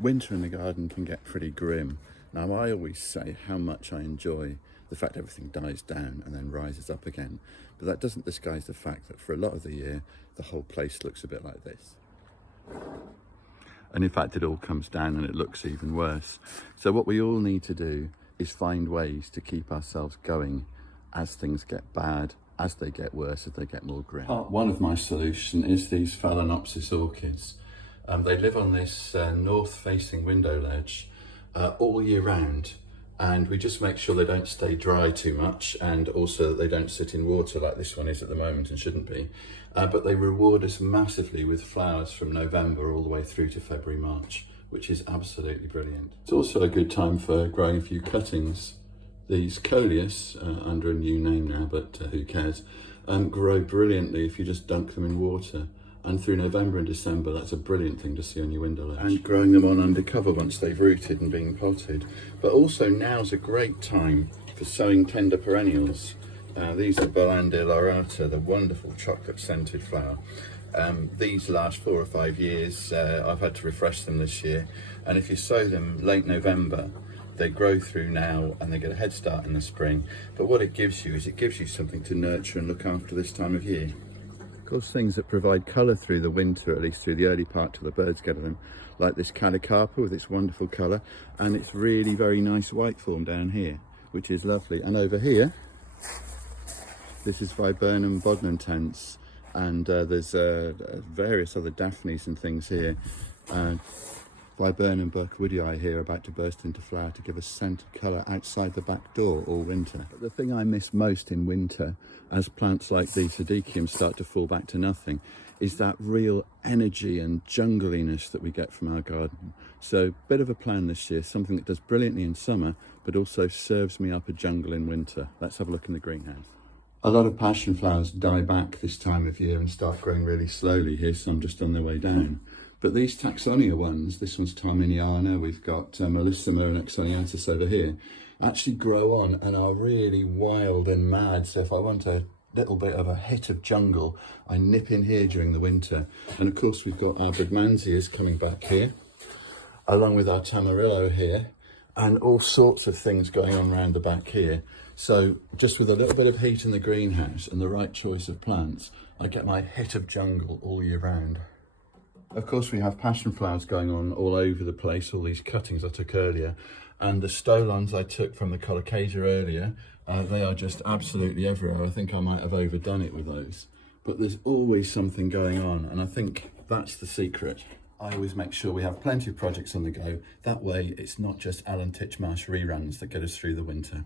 Winter in the garden can get pretty grim. Now, I always say how much I enjoy the fact everything dies down and then rises up again, but that doesn't disguise the fact that for a lot of the year, the whole place looks a bit like this. And in fact, it all comes down and it looks even worse. So what we all need to do is find ways to keep ourselves going as things get bad, as they get worse, as they get more grim. Part one of my solution is these Phalaenopsis orchids. They live on this north-facing window ledge all year round, and we just make sure they don't stay dry too much, and also that they don't sit in water like this one is at the moment and shouldn't be. But they reward us massively with flowers from November all the way through to February, March, which is absolutely brilliant. It's also a good time for growing a few cuttings. These Coleus, under a new name now, but who cares, grow brilliantly if you just dunk them in water. And through November and December, that's a brilliant thing to see on your window ledge. And growing them on undercover once they've rooted and been potted. But also now's a great time for sowing tender perennials. These are Bollandia laurata, the wonderful chocolate scented flower. These last 4 or 5 years. I've had to refresh them this year. And if you sow them late November, they grow through now and they get a head start in the spring. But what it gives you is it gives you something to nurture and look after this time of year. Of course, things that provide colour through the winter, at least through the early part till the birds get them, like this Calicarpa with its wonderful colour, and its really very nice white form down here, which is lovely. And over here, this is Viburnum bodnantens, and there's various other Daphnes and things here. Viburnum burkewoodii here about to burst into flower to give a scented colour outside the back door all winter. But the thing I miss most in winter, as plants like the Pseudicium start to fall back to nothing, is that real energy and jungliness that we get from our garden. So, bit of a plan this year, something that does brilliantly in summer, but also serves me up a jungle in winter. Let's have a look in the greenhouse. A lot of passion flowers die back this time of year and start growing really slowly. Here's some just on their way down. But these Taxonia ones, this one's Tarminiana, we've got Melissima and Oxoniatus over here, actually grow on and are really wild and mad. So if I want a little bit of a hit of jungle, I nip in here during the winter. And of course we've got our Brugmansias coming back here, along with our Tamarillo here, and all sorts of things going on around the back here. So just with a little bit of heat in the greenhouse and the right choice of plants, I get my hit of jungle all year round. Of course, we have passion flowers going on all over the place, all these cuttings I took earlier. And the stolons I took from the Colocasia earlier, they are just absolutely everywhere. I think I might have overdone it with those. But there's always something going on, and I think that's the secret. I always make sure we have plenty of projects on the go. That way, it's not just Alan Titchmarsh reruns that get us through the winter.